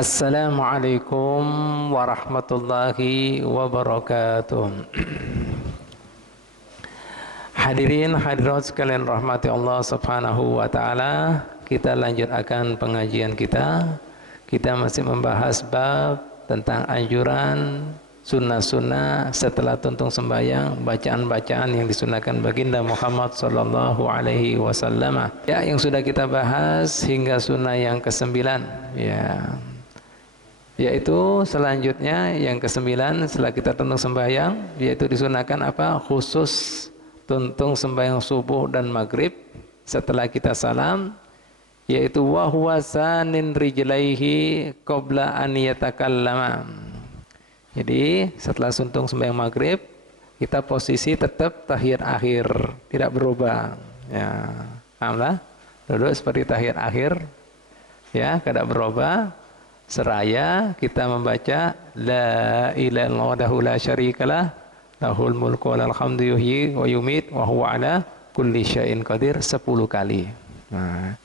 Assalamualaikum warahmatullahi wabarakatuh. Hadirin hadirat sekalian rahmati Allah Subhanahu wa taala, kita lanjutkan pengajian kita. Kita masih membahas bab tentang anjuran sunnah-sunnah setelah tuntung sembahyang, bacaan-bacaan yang disunahkan baginda Muhammad sallallahu alaihi wasallam. Ya, yang sudah kita bahas hingga sunnah yang ke-9, ya. Yaitu selanjutnya yang ke-9 setelah kita tuntung sembahyang, yaitu disunahkan apa? Khusus tuntung sembahyang subuh dan maghrib setelah kita salam, yaitu wa huwa sanin rijlaihi qabla an yatakallama. Jadi setelah tuntung sembahyang maghrib, kita posisi tetap tahiyat akhir, tidak berubah. Ya, pahamlah? Duduk seperti tahiyat akhir, ya, tidak berubah. Seraya kita membaca la ilaha illallah wahdahu la syarikalah lahul mulku walal hamdu yuhyi wa yumit wa huwa ala kulli syai'in qadir 10 kali. Nah,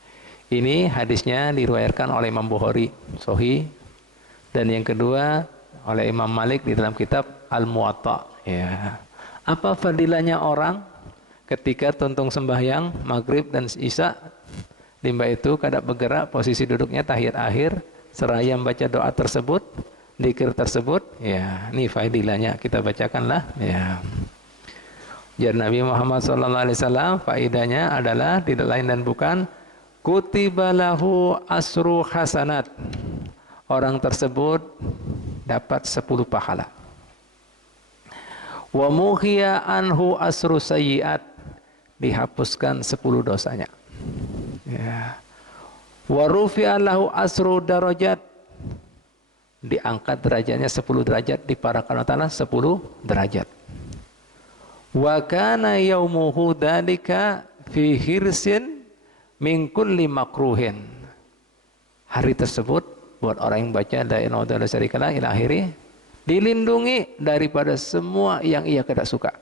ini hadisnya diriwayatkan oleh Imam Bukhari Sahih, dan yang kedua oleh Imam Malik di dalam kitab Al-Muwatta. Ya. Apa fadilahnya orang ketika tuntung sembahyang maghrib dan isya? Limba itu kada bergerak, posisi duduknya tahiyat akhir, seraya membaca doa tersebut, zikir tersebut. Ya, ini faedahnya kita bacakanlah. Ya. Jar Nabi Muhammad SAW, faedahnya adalah tidak lain dan bukan kutibalahu asru hasanat. Orang tersebut dapat 10 pahala. Wa muhiya anhu asru sayyiat, dihapuskan 10 dosanya. Ya. Wa rufi'a lahu asru darajat, diangkat derajatnya 10 derajat, diparakan Allah 10 derajat. Wa kana yaumuhu dzalika fi hirsin min kulli makruhin. Hari tersebut buat orang yang baca la ilaha illallah syarikalah ila akhiri, dilindungi daripada semua yang ia tidak suka.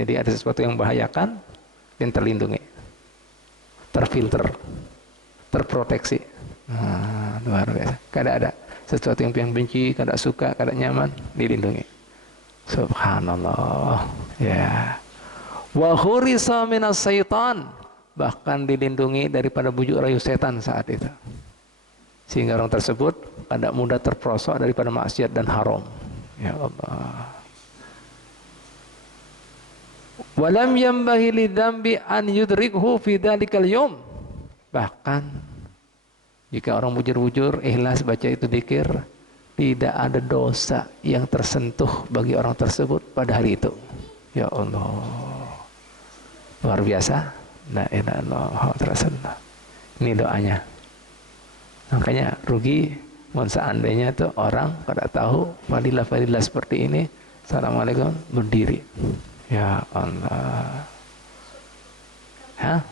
Jadi ada sesuatu yang membahayakan dan terlindungi, terfilter, terproteksi. Nah, luar biasa. Kada ada sesuatu yang benci, kada suka, kada nyaman, dilindungi. Subhanallah. Ya. Wa khurisa minas syaitan, bahkan dilindungi daripada bujuk rayu setan saat itu. Sehingga orang tersebut kada mudah terperosok daripada maksiat dan haram. Ya Allah. Walam yambahi lidzambi an yudrikhu fi dzalikal yaum. Bahkan jika orang bujur-bujur ikhlas baca itu zikir, tidak ada dosa yang tersentuh bagi orang tersebut pada hari itu. Ya Allah, luar biasa. La ilaha illallah. Ini doanya. Makanya rugi seandainya tuh orang kada tahu fadilah-fadilah seperti ini. Assalamualaikum, berdiri. Ya Allah. Hah?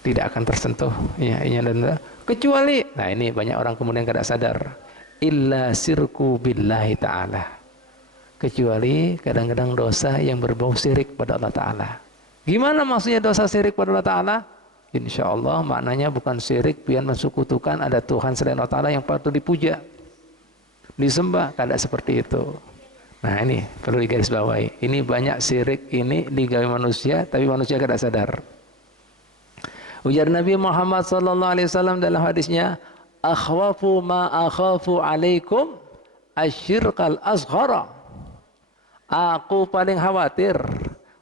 Tidak akan tersentuh, ya, dan kecuali, nah ini banyak orang kemudian kada sadar, illa sirku billahi ta'ala, kecuali kadang-kadang dosa yang berbau syirik pada Allah Ta'ala. Gimana maksudnya dosa syirik pada Allah Ta'ala? Insya Allah maknanya bukan syirik pian mensekutukan ada Tuhan selain Allah Ta'ala yang patut dipuja, disembah, kada seperti itu. Nah ini perlu digarisbawahi, ini banyak syirik ini digawe manusia tapi manusia kada sadar. Ujar Nabi Muhammad sallallahu alaihi wasallam dalam hadisnya, akhwafu ma akhafu alaikum asyirkal asghara. Aku paling khawatir,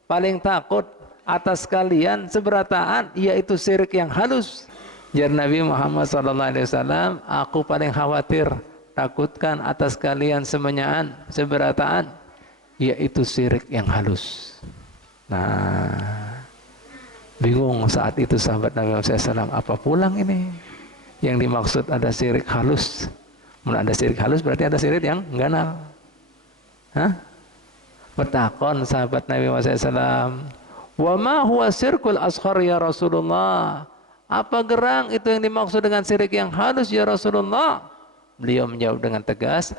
paling takut atas kalian seberataan, yaitu syirik yang halus. Ujar Nabi Muhammad sallallahu alaihi wasallam, aku paling khawatir, takutkan atas kalian semenyaan, seberataan, yaitu syirik yang halus. Nah, bingung saat itu sahabat Nabi Muhammad SAW, apa pulang ini? Yang dimaksud ada syirik halus. Mun ada syirik halus berarti ada syirik yang ganal. Hah? Bertakon sahabat Nabi Muhammad SAW, wa ma huwa syirkul asghar ya Rasulullah? Apa gerang itu yang dimaksud dengan syirik yang halus ya Rasulullah? Beliau menjawab dengan tegas,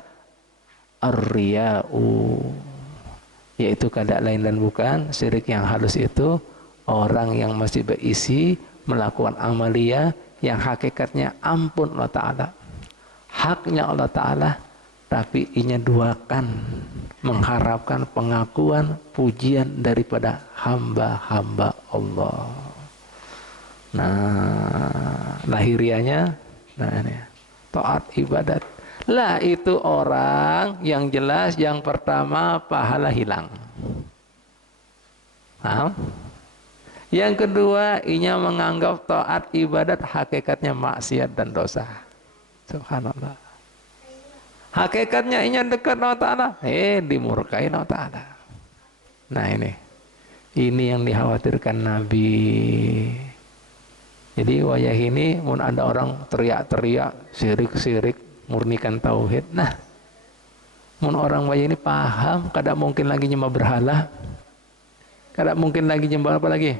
ar-riya'u, yaitu kada lain dan bukan syirik yang halus itu orang yang masih berisi melakukan amalia yang hakikatnya ampun Allah Ta'ala, haknya Allah Ta'ala, tapi inya duakan mengharapkan pengakuan pujian daripada hamba-hamba Allah. Nah, lahirianya, nah ini, taat ibadat. Lah itu orang yang jelas yang pertama pahala hilang. Paham? Yang kedua, inya menganggap taat ibadat hakikatnya maksiat dan dosa. Subhanallah. Hakikatnya inya dekat Allah Ta'ala, dimurkai Allah Ta'ala. Nah ini yang dikhawatirkan Nabi. Jadi wayah ini mun ada orang teriak-teriak sirik-sirik murnikan tauhid. Nah, mun orang wayah ini paham, kada mungkin lagi nyembah berhala, kada mungkin lagi nyembah apa lagi,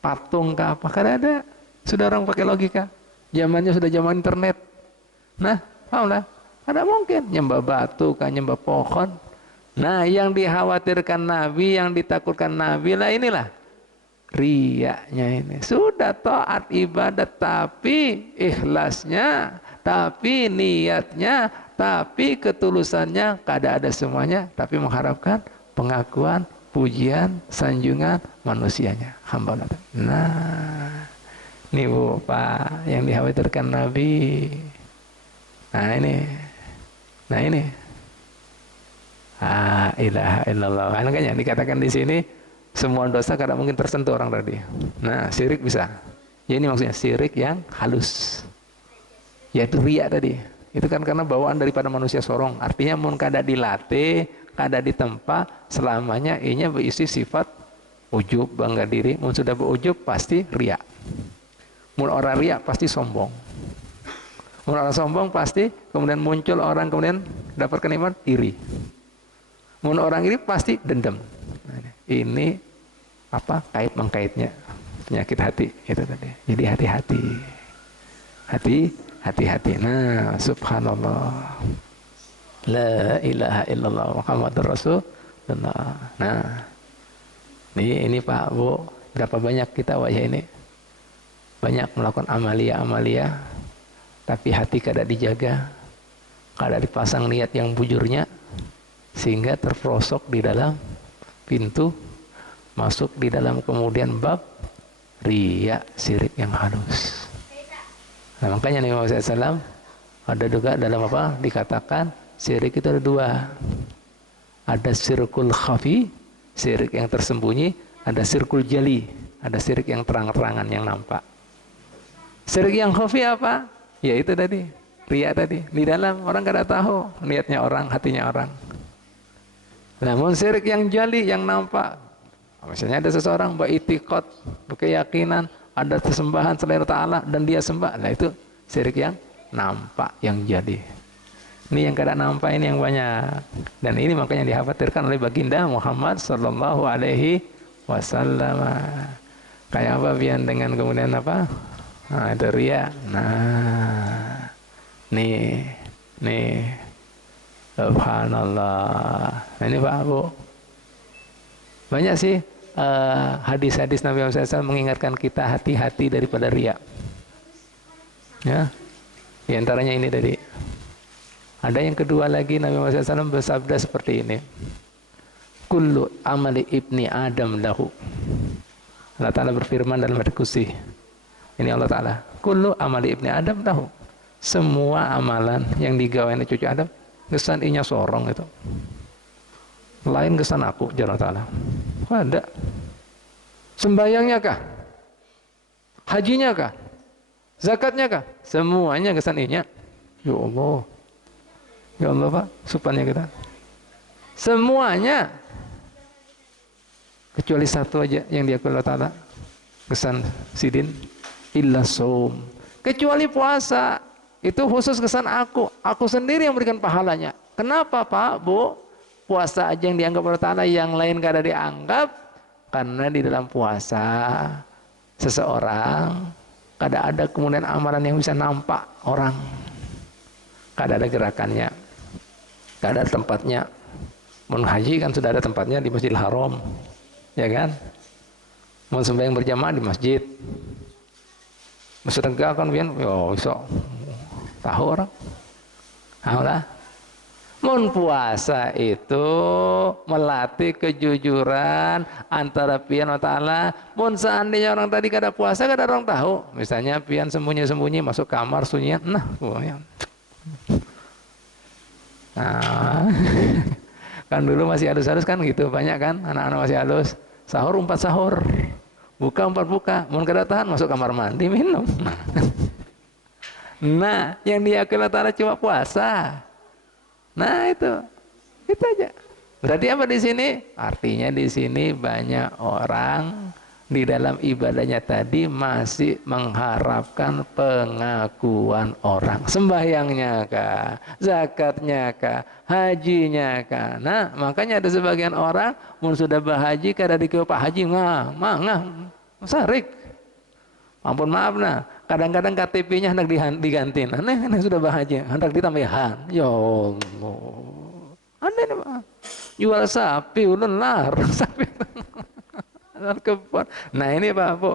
patung ke apa, kada ada. Sudah orang pakai logika. Zamannya sudah zaman internet. Nah, paham lah. Ada mungkin nyembah batu, kan nyembah pohon. Nah, yang dikhawatirkan Nabi, yang ditakutkan Nabi lah inilah riyanya ini. Sudah taat ibadat, tapi ikhlasnya, tapi niatnya, tapi ketulusannya kada ada semuanya, tapi mengharapkan pengakuan, pujian, sanjungan manusianya, hamba Allah. Nah, ini Bu, Pak, yang dikhawatirkan Nabi. Nah ini, ilaha illallah. Makanya dikatakan di sini semua dosa kada mungkin tersentuh orang tadi. Nah, syirik bisa. Ya ini maksudnya syirik yang halus, yaitu riya tadi. Itu kan karena bawaan daripada manusia sorong. Artinya mun kada dilatih, kada ditempa, selamanya inya berisi sifat ujub, bangga diri. Mun sudah berujub pasti riya. Mun orang riya pasti sombong. Orang sombong pasti kemudian muncul orang kemudian dapat kenikmatan iri. Mun orang iri pasti dendam. Ini apa kait mengkaitnya penyakit hati itu tadi. Jadi hati-hati. Nah, subhanallah. La ilaha illallah Muhammadur Rasulullah. Nah, ini Pak Bu, berapa banyak kita wajah ini banyak melakukan amalia, tapi hati kada dijaga, kada dipasang niat yang bujurnya, sehingga terperosok di dalam pintu, masuk di dalam kemudian bab riya, syirik yang halus. Nah, makanya Nabi Muhammad SAW ada juga dalam apa dikatakan syirik itu ada dua. Ada syirkul khafi, syirik yang tersembunyi, ada syirkul jali, ada syirik yang terang-terangan yang nampak. Syirik yang khafi apa? Ya itu tadi, riya tadi. Di dalam orang kada tahu niatnya orang, hatinya orang. Namun syirik yang jali, yang nampak, misalnya ada seseorang beritikad, berkeyakinan ada sesembahan selain Ta'ala dan dia sembah, nah itu syirik yang nampak, yang jadi. Ini yang kada nampak, ini yang banyak. Dan ini makanya dikhawatirkan oleh baginda Muhammad sallallahu alaihi wasallam. Kayak apa biar dengan kemudian apa? Nah, itu riya. Nah, nih, subhanallah. Nah, ini Pak Bu, banyak sih hadis-hadis Nabi Muhammad SAW mengingatkan kita hati-hati daripada riya. Ya, di antaranya ini tadi. Ada yang kedua lagi, Nabi Muhammad SAW bersabda seperti ini. Kullu amali ibni Adam lahu. Allah Ta'ala berfirman dalam hadis qudsi. Ini Allah Ta'ala, kullu amali ibni Adam lahu. Semua amalan yang digawain cucu Adam, kesan inya sorong itu. Lain kesan aku, jalla Ta'ala. Ada. Sembayangnya kah? Hajinya kah? Zakatnya kah? Semuanya kesan inya. Ya Allah. Ya Allah Pak, supannya kita. Semuanya. Kecuali satu aja yang diakui Allah Ta'ala. Kesan sidin. Illa saum, kecuali puasa itu khusus kesan aku sendiri yang memberikan pahalanya. Kenapa Pak Bu? Puasa aja yang dianggap Allah Ta'ala, yang lain kada dianggap, karena di dalam puasa seseorang kada ada kemudian amalan yang bisa nampak orang, kada ada gerakannya, kada ada tempatnya. Mun haji kan sudah ada tempatnya di Masjidil Haram, ya kan? Mun sembahyang berjamaah di masjid. Sedekah kan pian, yo iso tahu orang. Alah, mun puasa itu melatih kejujuran antara pian wa ta'ala. Mun seandainya orang tadi kada puasa, kada orang tahu. Misalnya pian sembunyi-sembunyi masuk kamar sunyian, nah, nah, kan dulu masih halus-halus kan gitu, banyak kan anak-anak masih halus. Sahur umpat sahur, buka umpat buka, mun kada tahan masuk kamar mandi minum. Nah, yang diakui Allah Ta'ala cuma puasa. Nah itu aja. Berarti apa di sini? Artinya di sini banyak orang di dalam ibadahnya tadi masih mengharapkan pengakuan orang. Sembahyangnya kah, zakatnya kah, hajinya kah. Nah, makanya ada sebagian orang mun sudah berhaji kada dikeu Pak Haji ngah sarik. Ampun maaf nah, kadang-kadang KTP-nya hendak diganti. Nah, sudah bahagia, hendak ditambahan. Ya Allah. Aneh nih Pak. Jual sapi ulun lar, sapi. Nah, ini Pak, Bu.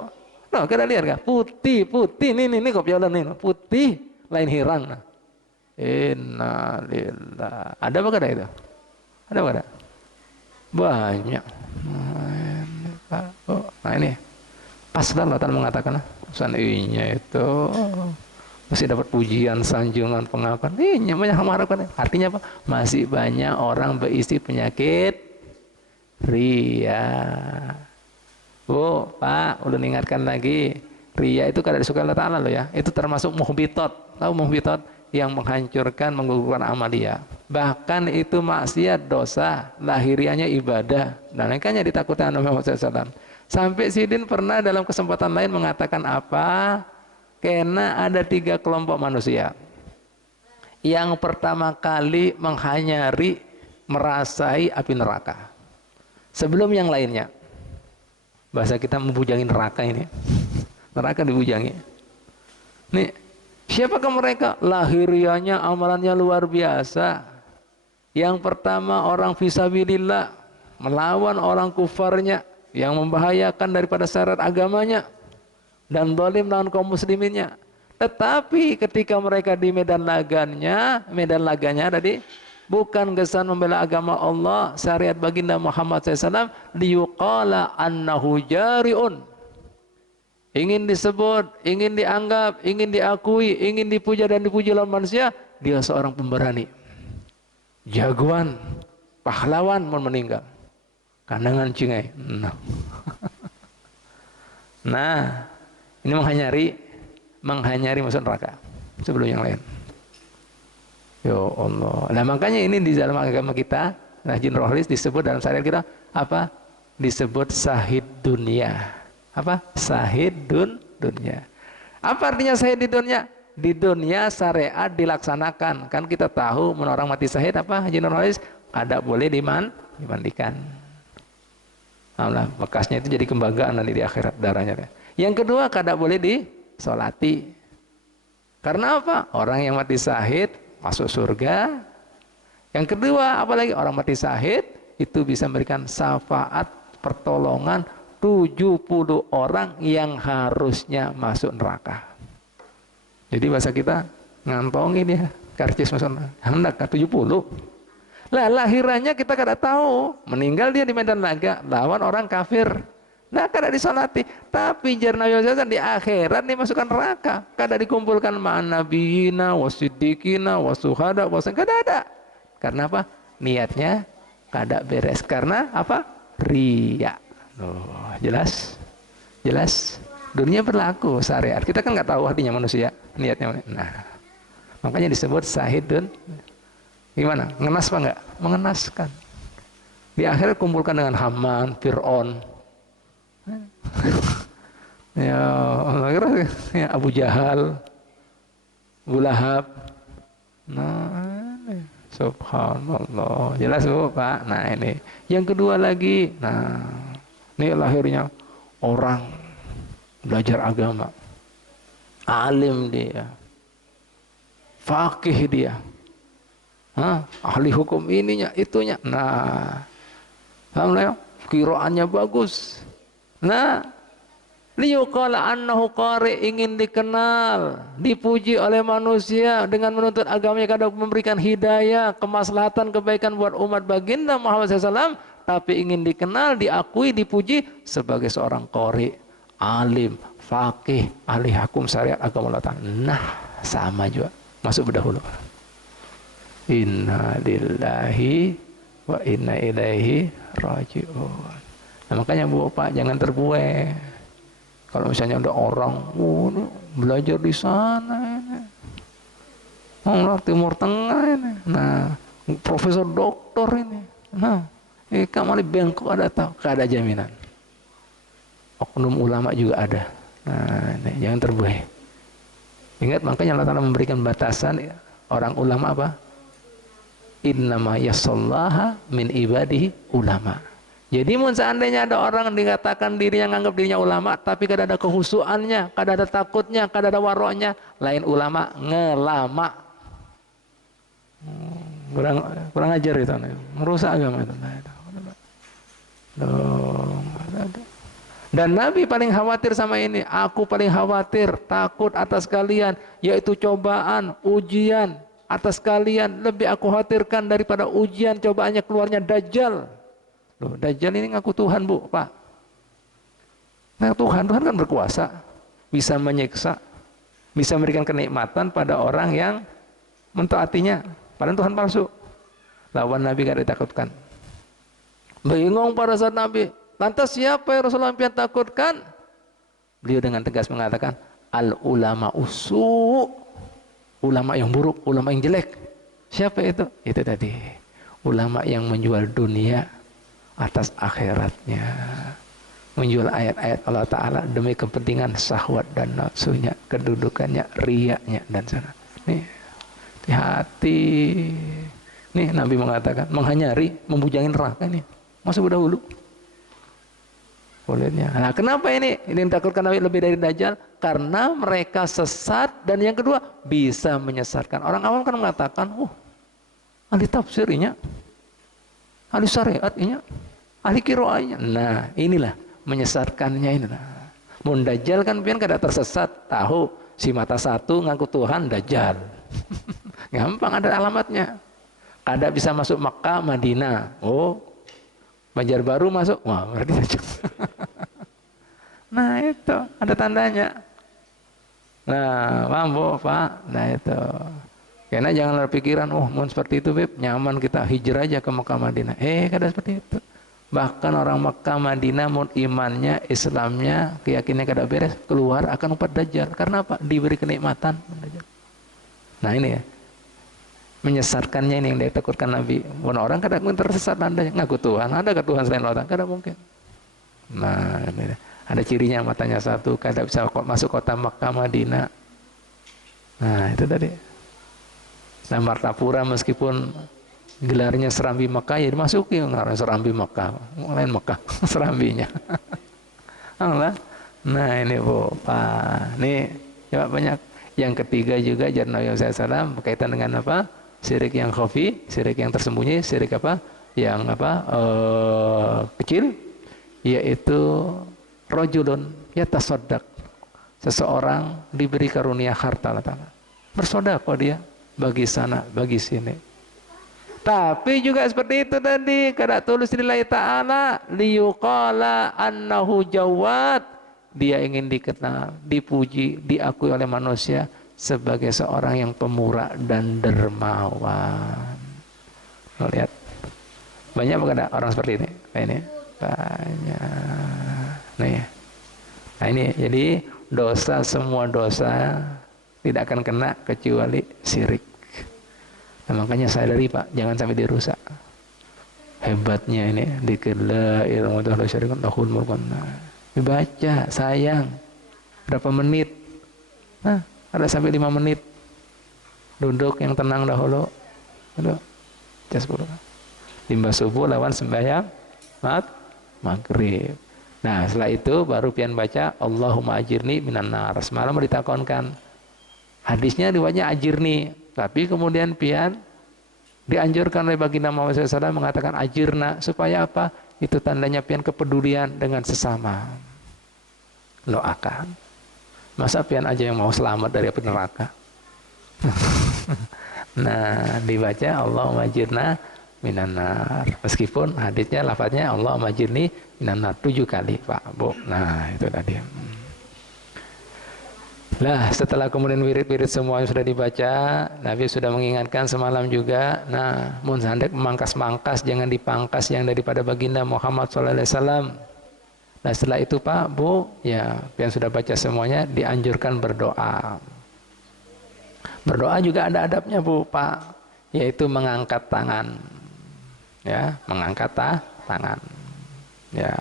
No, kita lihat kan? Putih ini kopi ulun ini, putih lain hirang. Nah. Innalillah. Ada apa kada itu? Ada apa kada? Banyak. Nah, ini Pak, Bu. Nah, ini. Pas Allah Ta'ala mengatakan seandainya itu masih dapat pujian, sanjungan, pengakuan. Ini banyak mengharapkan. Artinya apa? Masih banyak orang berisi penyakit ria. Bu, Pak, ulun ingatkan lagi. Ria itu kada disukai Allah Ta'ala loh ya. Itu termasuk muhbitot. Tahu muhbitot? Yang menghancurkan, menggugurkan amalia. Bahkan itu maksiat, dosa, lahirianya ibadah. Dan makanya ditakutkan Nabi Muhammad SAW. Sampai Sidin pernah dalam kesempatan lain mengatakan apa? Karena ada 3 kelompok manusia. Yang pertama kali menghanyari, merasai api neraka. Sebelum yang lainnya. Bahasa kita membujangi neraka ini. Neraka dibujangi. Nih, siapakah mereka? Lahirianya, amalannya luar biasa. Yang pertama orang fisabilillah, melawan orang kufarnya, yang membahayakan daripada syarat agamanya dan zalim lawan kaum musliminnya. Tetapi ketika mereka di medan laganya tadi bukan gesan membela agama Allah, syariat baginda Muhammad SAW, liyuqala annahu jari'un. Ingin disebut, ingin dianggap, ingin diakui, ingin dipuja dan dipuji oleh manusia, dia seorang pemberani, jagoan, pahlawan mau meninggal. Kandangan cingai. Nah, ini menghanyari masuk neraka sebelum yang lain. Ya Allah. Nah, makanya ini di dalam agama kita, Nahjin Rohlis disebut dalam syariat kita apa? Disebut sahid dunia. Apa? Sahid dunia. Apa artinya sahid di dunia? Di dunia syariat dilaksanakan. Kan kita tahu orang mati sahid apa? Nahjin Rohlis ada boleh dimandikan. Allah, bekasnya itu jadi kebanggaan nanti di akhirat darahnya. Yang kedua, kada boleh disolati. Karena apa? Orang yang mati syahid masuk surga. Yang kedua, apalagi orang mati syahid itu bisa memberikan syafaat pertolongan 70 orang yang harusnya masuk neraka. Jadi bahasa kita ngantongin ya, karcis masuk neraka. Hendak 70. Lah lahirannya kita kada tahu, meninggal dia di medan laga lawan orang kafir. Nah kada disolati, tapi jarna Yosef di akhirat dimasukkan neraka. Kada dikumpulkan ma'an nabiyina wasiddiqina wasuhada kada ada. Karena apa? Niatnya kada beres. Karena apa? Riya. Oh, jelas? Jelas? Dunia berlaku syariat. Kita kan nggak tahu hatinya manusia, niatnya. Nah, makanya disebut sahidun. Gimana? Ngenas apa enggak? Mengenaskan. Di akhirat kumpulkan dengan Haman, Fir'aun. Ya, ya Abu Jahal, Abu Lahab. Nah, subhanallah. Jelas Bu, Pak? Nah, ini. Yang kedua lagi. Nah, ini lahirnya orang belajar agama. Alim dia. Faqih dia. Ahli hukum ininya, itunya. Nah, alhamdulillah, qiraannya bagus. Nah, Liyuqala annahu qari, ingin dikenal, dipuji oleh manusia dengan menuntut agamanya, kadang memberikan hidayah, kemaslahatan, kebaikan buat umat baginda Muhammad SAW, tapi ingin dikenal, diakui, dipuji sebagai seorang qari, alim, faqih, ahli hukum syariat agama Allah Ta'ala. Nah, sama juga. Masuk berdahulu. Inna lillahi wa inna ilaihi raji'un. Nah, makanya Bu Pak jangan terbuai. Kalau misalnya ada orang, belajar di sana ini, Timur Tengah ini, nah, profesor doktor ini, nah, kamu di Bangkok ada tahu, ada jaminan. Oknum ulama juga ada. Nah, ini, jangan terbuai. Ingat, makanya Allah Ta'ala memberikan batasan orang ulama apa? Innama yasallaha min ibadihi ulama. Jadi seandainya ada orang yang dikatakan dirinya, nganggap dirinya ulama, tapi kadang ada kehusuannya, kadang ada takutnya, kadang ada waroknya, lain ulama, ngelama. Kurang ajar itu, merusak agama itu. Dan Nabi paling khawatir sama ini. Aku paling khawatir, takut atas kalian, yaitu cobaan, ujian atas kalian. Lebih aku khawatirkan daripada ujian, cobaannya keluarnya Dajjal. Loh, Dajjal ini ngaku Tuhan, Bu, Pak. Nah, Tuhan kan berkuasa, bisa menyiksa, bisa memberikan kenikmatan pada orang yang mentaatinya. Padahal Tuhan palsu. Lawan Nabi gak ditakutkan. Bingung pada saat Nabi. Lantas siapa yang Rasulullah yang takutkan? Beliau dengan tegas mengatakan, al ulama usu, ulama yang buruk, ulama yang jelek. Siapa itu? Itu tadi, ulama yang menjual dunia atas akhiratnya, menjual ayat-ayat Allah Ta'ala demi kepentingan syahwat dan nafsunya, kedudukannya, riyaknya, dan sana. Nih, hati-hati. Nih Nabi mengatakan, menghanyari, membujangin neraka ini. Masuk dahulu. Bolehnya. Nah, kenapa ini? Ini ditakutkan Nabi lebih dari Dajjal? Karena mereka sesat, dan yang kedua, bisa menyesatkan. Orang awam kan mengatakan, ahli tafsirnya, ahli syariatnya, ahli kiroahnya. Nah, inilah menyesatkannya ini. Mun Dajjal kan pian kada tersesat, tahu si mata satu ngaku Tuhan Dajjal. Gampang, ada alamatnya. Kada bisa masuk Makkah, Madinah. Banjarbaru masuk, wah berarti Dajjal. Nah, itu ada tandanya. Nah, paham Bu, Pak? Nah, itu. Karena jangan berpikiran, mau seperti itu, Beb, nyaman kita hijrah aja ke Mekah Madinah. Kada seperti itu. Bahkan orang Mekah Madinah, mau imannya, Islamnya, keyakinannya kada beres, keluar akan umpat Dajjal. Karena apa? Diberi kenikmatan. Nah, ini ya. Menyesatkannya ini yang ditakutkan Nabi. Orang kada mungkin tersesat anda, ngaku Tuhan. Ada ke Tuhan selain Allah? Kada mungkin. Nah, ini. Ada cirinya, matanya satu, kada bisa masuk kota Mekah Madinah. Nah, itu tadi. Nah, Martapura meskipun gelarnya Serambi Mekah, ya dimasuki ngarang Serambi Mekah, lain Mekah serambinya. Nah, ini Bu, Pak. Nih, coba banyak. Yang ketiga juga ajaran Nabi SAW berkaitan dengan apa? Syirik yang khafi, syirik yang tersembunyi, syirik apa? Yang apa? Kecil, yaitu rajulun yatasaddaq. Seseorang diberi karunia harta Allah Ta'ala. Bersedekah dia bagi sana, bagi sini. Tapi juga seperti itu tadi, kada tulus lillahi ta'ala, liyuqala annahu jawad. Dia ingin dikenal, dipuji, diakui oleh manusia sebagai seorang yang pemurah dan dermawan. Lihat, banyak bukan ada orang seperti ini? Ini banyak. Nah ini, jadi dosa, semua dosa tidak akan kena kecuali syirik. Nah, makanya sadari Pak, jangan sampai dirusak. Hebatnya ini dzikir la ilaha illallah syarikun lahul mulkun. Dibaca, sayang. Berapa menit? Nah, ada sampai 5 menit. Duduk yang tenang dahulu. Duduk. Jas 10. Limbah subuh lawan sembahyang maghrib. Nah, setelah itu baru pian baca Allahumma ajirni minan nar. Semalam ditakonkan. Hadisnya riwayatnya ajirni, tapi kemudian pian dianjurkan oleh baginda Muhammad SAW mengatakan ajirna, supaya apa? Itu tandanya pian kepedulian dengan sesama. doakan. Masa pian aja yang mau selamat dari api neraka? Nah, dibaca Allahumma ajirna minan nar. Meskipun hadisnya lafaznya Allahumma ajirni minan nar 7 kali, Pak, Bu. Nah, itu tadi. Nah, setelah kemudian wirid-wirid semuanya sudah dibaca, Nabi sudah mengingatkan semalam juga. Nah, mun handek memangkas-mangkas, jangan dipangkas yang daripada baginda Muhammad SAW. Nah, setelah itu Pak, Bu, ya, yang sudah baca semuanya dianjurkan berdoa. Berdoa juga ada adabnya, Bu, Pak, yaitu mengangkat tangan. Ya, mengangkat tangan. Ya.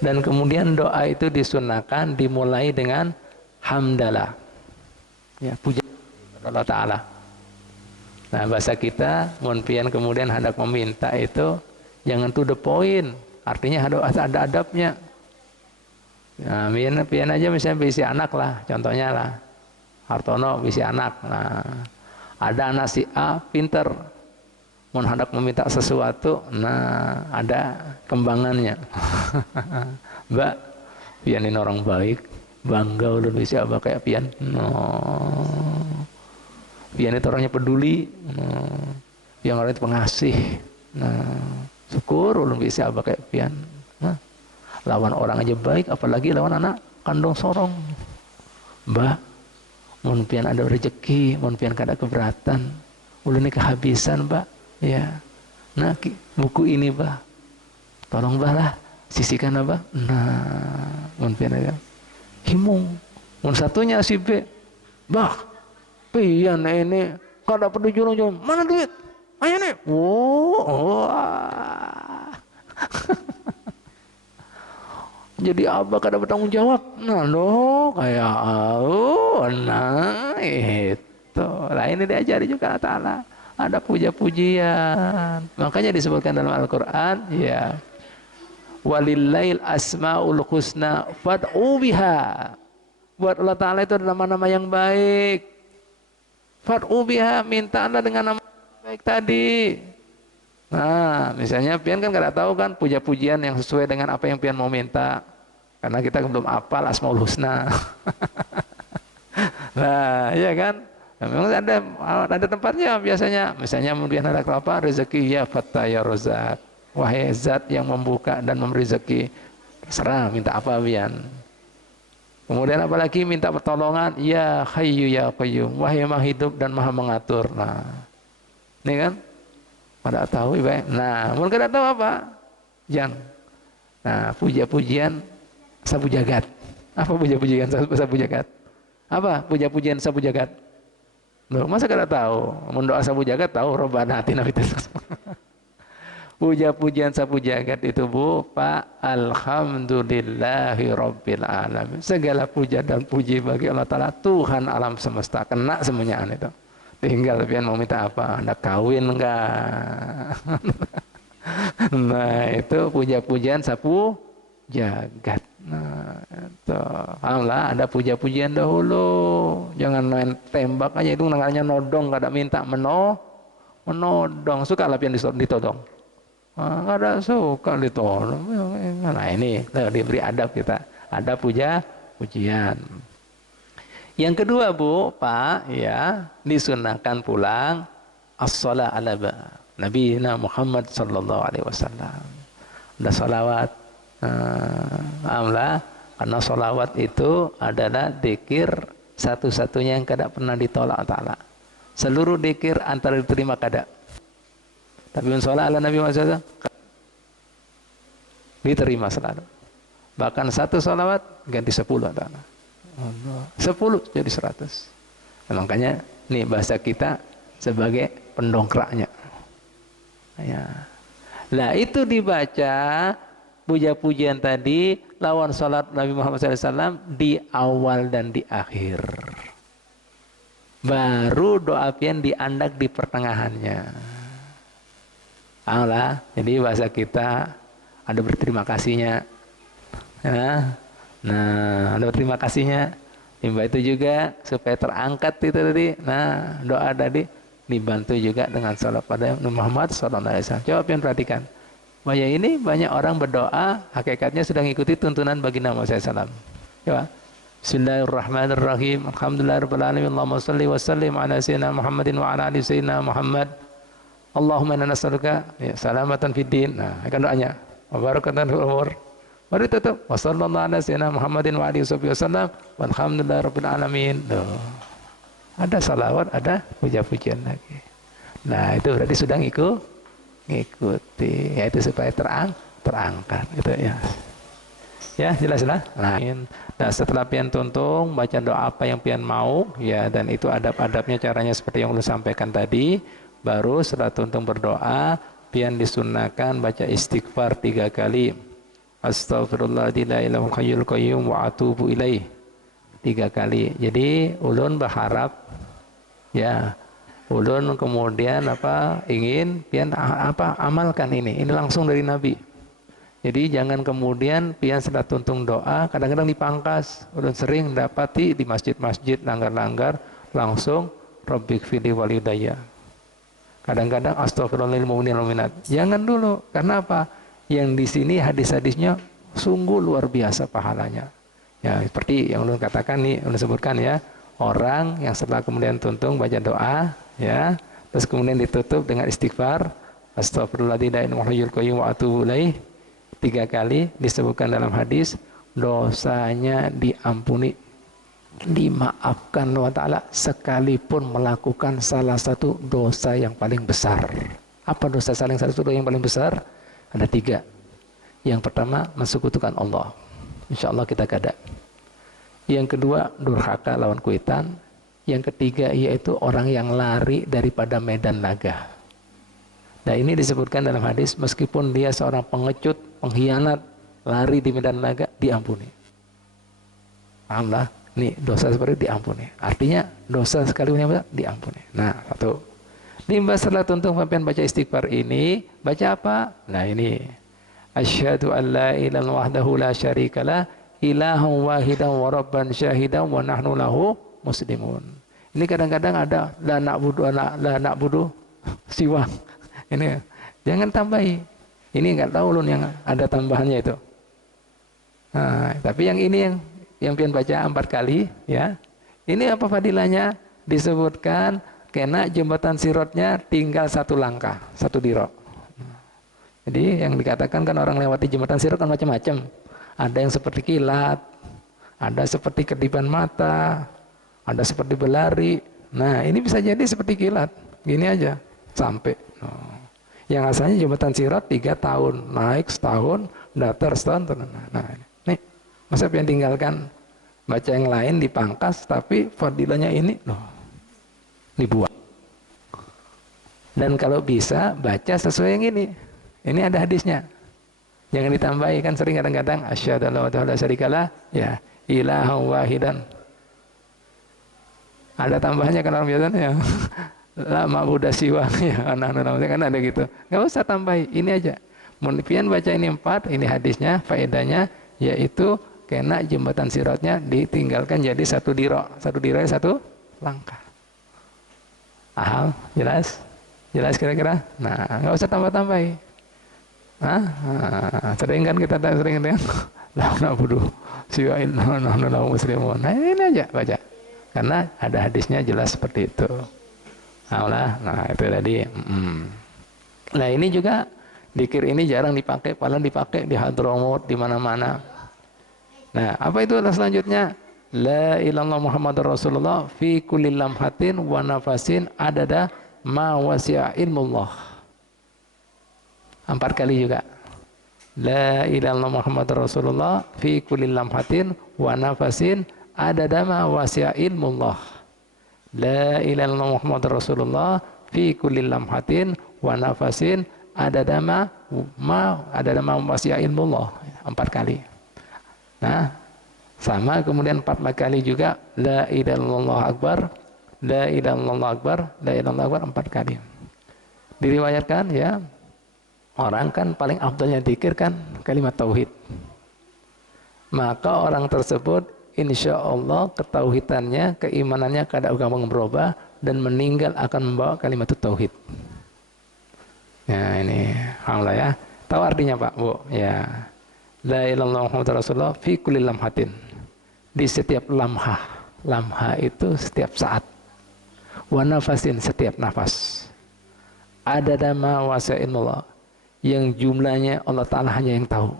Dan kemudian doa itu disunahkan dimulai dengan hamdalah. Ya, puja Allah Ta'ala. Nah, bahasa kita, mun pian kemudian hendak meminta itu jangan to the point. Artinya ada adabnya. Nah, pian aja misalnya bisi anak lah, contohnya lah. Hartono bisi anak. Nah, ada anak si A pinter. Mun hendak meminta sesuatu, nah ada kembangannya. Mbak, pian ini orang baik, bangga udah bisa apa kayak pian. No. Pian itu orangnya peduli. No. Yang orang itu pengasih. Nah, syukur ulun bisa apa kayak pian. Nah, lawan orang aja baik, apalagi lawan anak kandung sorong. Mbak, mun pian ada rezeki, mun pian kada keberatan, ulun ini kehabisan, Mbak. Ya. Nah, buku ini, Mbak. Tolong, Mbak lah, sisihkan, Mbak. Nah, mun pian aja. Himung. Mun satunya si B. Mbak, pian ini kada perlu julung-julung. Mana duit? Ayo nih. Jadi abah kada bertanggung jawab. Nah, no, kayak nah itu. Lah ini diajari juga Allah Ta'ala. Ada puja-pujian. Makanya disebutkan dalam Al-Qur'an, ya. Walillail asmaul husna fad'u biha. Buat Allah Ta'ala itu ada nama-nama yang baik. Fad'u biha, minta Anda dengan nama baik tadi. Nah, misalnya pian kan kada tahu kan puja-pujian yang sesuai dengan apa yang pian mau minta. Karena kita belum hafal Asmaul Husna. Nah, iya kan? Nah, memang ada tempatnya biasanya. Misalnya pian ada apa? Rezeki ya Fattah ya Rozak. Wahai zat yang membuka dan memberi rezeki. Terserah minta apa pian. Kemudian apalagi minta pertolongan, ya Hayyu ya Qayyum, wahai Maha hidup dan Maha mengatur. Nah, ini kan pada tahu ibarat. Nah, mungkin kada tahu apa? Jangan. Nah, puja-pujian sabu jagat. Apa puja-pujian sabu jagat? Apa puja-pujian sabu jagat? Loh, masa kada tahu? Mendoa sabu jagat tahu Robbana atina fid dunya. Puja-pujian sabu jagat itu, Bu, Pak, alhamdulillahi rabbil alamin. Segala puja dan puji bagi Allah Ta'ala, Tuhan alam semesta. Kena semuanya itu. Tinggal pian mau minta apa? Anda kawin enggak? Nah, itu puja-pujian sapu jagat. Nah, itu. Alhamdulillah ada puja-pujian dahulu. Jangan main tembak aja, itu namanya nodong, kada minta menodong. Suka lah pian ditodong. Nggak ada suka ditolong. Nah, ini diberi adab kita. Ada pujian. Yang kedua, Bu, Pak, ya, disunahkan pulang as-shalah ala Nabi Muhammad sallallahu alaihi wasallam. Ada salawat. Alhamdulillah, karena salawat itu adalah dzikir satu-satunya yang kada pernah ditolak Ta'ala. Seluruh dzikir antara diterima kada. Tapi sholat ala Nabi Muhammad diterima selalu. Bahkan satu sholawat ganti 10 Allah. 10 jadi 100. Nah, makanya nih bahasa kita sebagai pendongkraknya. Ya. Nah, itu dibaca puja-pujian tadi lawan sholat Nabi Muhammad SAW di awal dan di akhir. Baru doa pian diandak di pertengahannya. Allah, jadi bahasa kita ada berterima kasihnya. Ya. Nah, ada berterima kasihnya. Timba itu juga supaya terangkat itu tadi. Nah, doa tadi dibantu juga dengan salat pada Muhammad SAW. Coba pian perhatikan. Bahwa ini banyak orang berdoa, hakikatnya sudah mengikuti tuntunan baginda Muhammad SAW. Ya. Bismillahirrahmanirrahim. Alhamdulillahirabbil alamin. Allahumma shalli wa sallim ala sayyidina Muhammadin wa ala ali sayyidina Muhammad. Allahumma inna nas'aluka ya, salamatan fid din. Nah, akan doanya. Wa barakatan fil umur. Baru tutup. Wa sallallahu ala sayyidina Muhammadin wa alihi wasallam. Walhamdulillahirabbil alamin. Tuh. Ada salawat, ada puja-pujian lagi. Nah, itu berarti sudah ngikuti. Yaitu supaya terangkat gitu ya. Ya, jelas lah. Nah, setelah pian tuntung, baca doa apa yang pian mau, ya, dan itu adab-adabnya caranya seperti yang ulun sampaikan tadi. Baru setelah tuntung berdoa, pian disunahkan baca istighfar 3 kali. Astaghfirullahaladzim hayyul qayyum wa atubu ilaih 3 kali. Jadi ulun berharap, ya, ulun kemudian ingin pian amalkan ini langsung dari Nabi. Jadi jangan kemudian pian setelah tuntung doa kadang-kadang dipangkas. Ulun sering dapati di masjid-masjid langgar-langgar langsung Rabbik fili walidayya. Kadang-kadang astagfirullahil mu'minin wal mu'minat. Jangan dulu. Karena apa? Yang di sini hadis-hadisnya sungguh luar biasa pahalanya. Ya, seperti yang ulun katakan nih, ulun sebutkan ya, orang yang setelah kemudian tuntung baca doa, ya, terus kemudian ditutup dengan istighfar, astagfirullahaladzim hayyul qayyum wa atubu ilaih 3 kali, disebutkan dalam hadis dosanya diampuni, dimaafkan Allah Ta'ala sekalipun melakukan salah satu dosa yang paling besar. Apa dosa salah satu yang paling besar? Ada 3. Yang pertama, mensekutukan Allah. Insya Allah kita kada. Yang kedua, durhaka lawan kuitan. Yang ketiga, yaitu orang yang lari daripada medan laga. Nah, ini disebutkan dalam hadis, meskipun dia seorang pengecut, pengkhianat, lari di medan laga, diampuni. Pahamlah, nih dosa seperti diampuni. Artinya dosa sekali diampuni. Nah, satu. Limbas setelah tuntung pimpinan baca istighfar ini, baca apa? Nah, ini. Asyhadu an la ilaha wahdahu la syarikalah, ilahun wahidan wa rabban syahidan wa nahnu lahu muslimun. Ini kadang-kadang ada la na'budu siwa. Ini jangan tambahi. Ini enggak tahu ulun yang ada tambahannya itu. Nah, tapi yang ini yang pian baca 4 kali, ya. Ini apa fadilahnya? Disebutkan kena jembatan sirotnya tinggal 1 langkah, 1 dirok. Jadi yang dikatakan kan orang lewati jembatan sirot kan macam-macam. Ada yang seperti kilat, ada seperti kedipan mata, ada seperti berlari. Nah, ini bisa jadi seperti kilat. Gini aja sampai. Yang asalnya jembatan sirat 3 tahun, naik setahun, datar setahun. Nah, nih, masa yang tinggalkan baca yang lain dipangkas, tapi fadilahnya ini dibuang. Dan kalau bisa baca sesuai yang ini. Ini ada hadisnya. Jangan ditambahi, kan sering kadang-kadang asyhadu an la ilaha illallah syarikalah, ya, ilahun wahidan. Ada tambahannya kan orang biasanya. Lama buddha siwa ya, anak-anak kan ada gitu. Enggak usah tambahi, ini aja. Pian baca ini 4, ini hadisnya, faedahnya yaitu kena jembatan siratnya ditinggalkan jadi 1 dirok. 1 dirok 1 langkah. Paham? Jelas? Jelas kira-kira? Nah, enggak usah tambah-tambahi. Sering kan kita sering dengan la na'budu siwa nahnu lahu muslimun. Nah, ini aja baca. Karena ada hadisnya jelas seperti itu. Nah, itu tadi. Nah, ini juga dzikir ini jarang dipakai, padahal dipakai di Hadramut, di mana-mana. Nah, apa itu selanjutnya? La ilallah Muhammadur Rasulullah fi kulli lamhatin wa nafasin adada ma wasi'a ilmullah. 4 kali juga. La ilallah Muhammadur Rasulullah fi kulli lamhatin wa nafasin adada ma wasi'a ilmullah. La ilaha illallah Muhammadur Rasulullah fi kulli lamhatin wa nafasin adada ma wasi'a ilmullah. 4 kali. Nah, sama kemudian 4 kali juga la ilaha illallah akbar, la ilaha illallah akbar, la ilaha illallah akbar 4 kali. Diriwayatkan ya, orang kan paling afdalnya zikir kan kalimat tauhid. Maka orang tersebut insya Allah ketauhidannya, keimanannya kada gampang berubah dan meninggal akan membawa kalimat tauhid. Ya, ini alhamdulillah ya. Tahu artinya Pak, Bu? Ya. La ilaha illallah Muhammadur Rasulullah fi kulli lamhatin. di setiap lamhah. Lamhah itu setiap saat. Wa nafasin, setiap nafas. Ada dama wasa'ilullah, yang jumlahnya Allah Ta'ala hanya yang tahu.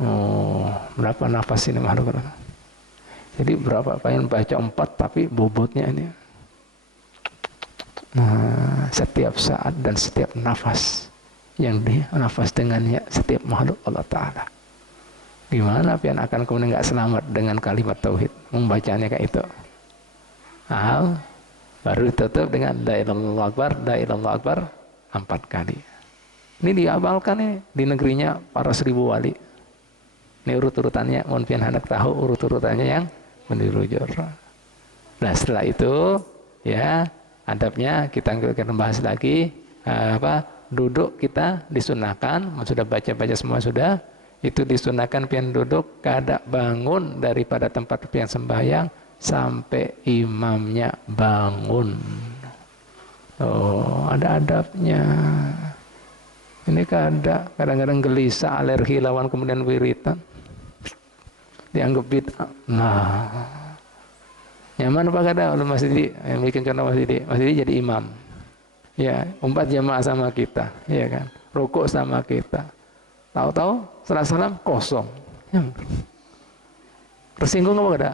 Oh, berapa nafas ini makhluk? Jadi berapa, pengen baca 4 tapi bobotnya ini. Nah, setiap saat dan setiap nafas yang nafas dengannya setiap makhluk Allah Ta'ala. Gimana pian akan kemudian nggak selamat dengan kalimat tauhid, membacanya kayak itu? Baru ditutup dengan la ilallah akbar 4 kali. Ini diamalkan nih di negerinya para 1000 wali. Ini urut-urutannya, mohon pian hendak tahu urut-urutannya yang mendirujur. Nah, setelah itu ya adabnya kita akan bahas lagi. Duduk kita disunahkan, sudah baca-baca semua sudah. Itu disunahkan pian duduk kada bangun daripada tempat pian sembahyang sampai imamnya bangun. Oh, ada adabnya. Ini kadang-kadang gelisah, alergi lawan kemudian wiritan, dianggap bid'ah. Nah, nyaman apa kada oleh Mas Didi? Yang bikin contoh Mas Didi jadi imam. Ya, 4 jamaah sama kita, ya kan? Rukuk sama kita. Tahu-tahu setelah salam kosong. Tersinggung apa kada?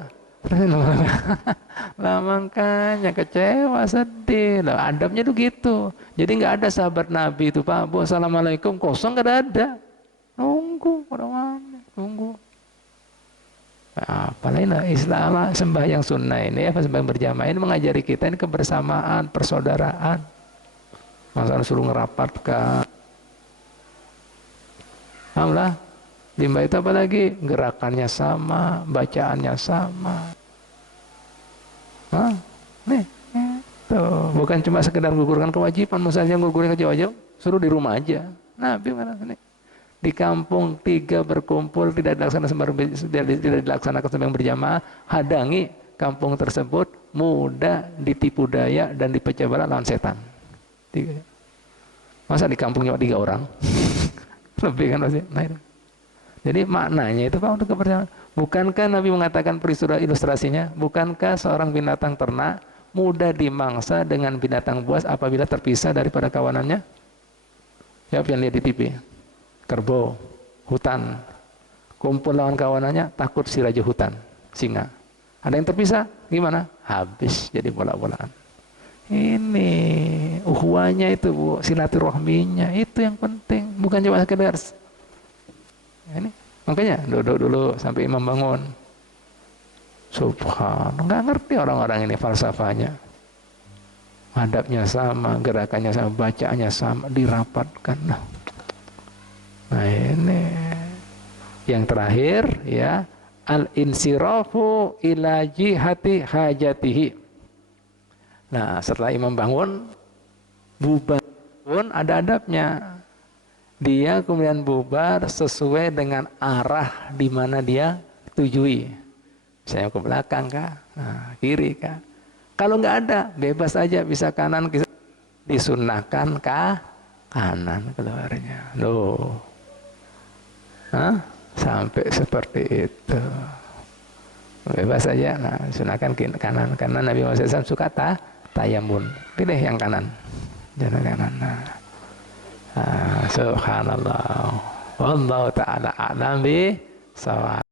Lah makanya kecewa, sedih lah. Adabnya tuh gitu. Jadi nggak ada sahabat Nabi itu, Pak Bu, assalamualaikum, kosong, nggak ada. Nunggu orang, nunggu. Nah, apalagi lah Islam sembahyang sunnah ini, sembahyang berjamaah ini mengajari kita ini kebersamaan, persaudaraan. Masalah suruh ngerapatkan. Alhamdulillah. Limba itu apalagi gerakannya sama, bacaannya sama. Nih, tuh bukan cuma sekedar gugurkan kewajiban, misalnya gugurkan kewajiban, suruh di rumah aja. Nabi mana nih? Di kampung 3 berkumpul tidak dilaksanakan sembahyang berjamaah, hadangi kampung tersebut, mudah ditipu daya dan dipecah belah lawan setan. 3. Masa di kampungnya 3 orang? Lebih kan pasti. Nah, itu. Jadi maknanya itu Pak untuk kebersamaan. Bukankah Nabi mengatakan peristiwa ilustrasinya? Bukankah seorang binatang ternak mudah dimangsa dengan binatang buas apabila terpisah daripada kawanannya? Siapa yang lihat di TV? Kerbau, hutan, kumpul lawan kawanannya, takut si raja hutan, singa. Ada yang terpisah, gimana? Habis jadi bola-bolaan. Ini uhuwanya itu Bu, silaturahminya itu yang penting, bukan cuma sekedar. Ini makanya duduk dulu sampai imam bangun. Subhanallah, nggak ngerti orang-orang ini falsafahnya. Adabnya sama, gerakannya sama, bacaannya sama, dirapatkan. Nah ini yang terakhir ya, al-insirafu ila jihati hajatihi. Nah setelah imam bangun, bubar pun ada adabnya. Dia kemudian bubar sesuai dengan arah di mana dia tujui. Misalnya ke belakang kah? Nah, kiri kah? Kalau nggak ada, bebas aja, bisa kanan, disunahkan kah? Kanan keluarnya. Loh. Sampai seperti itu. Bebas aja. Nah, sunahkan kanan. Karena Nabi Muhammad SAW suka tayamun. Pilih yang kanan. Jangan kanan. Subhanallah. Wallahu ta'ala a'lam bi shawab.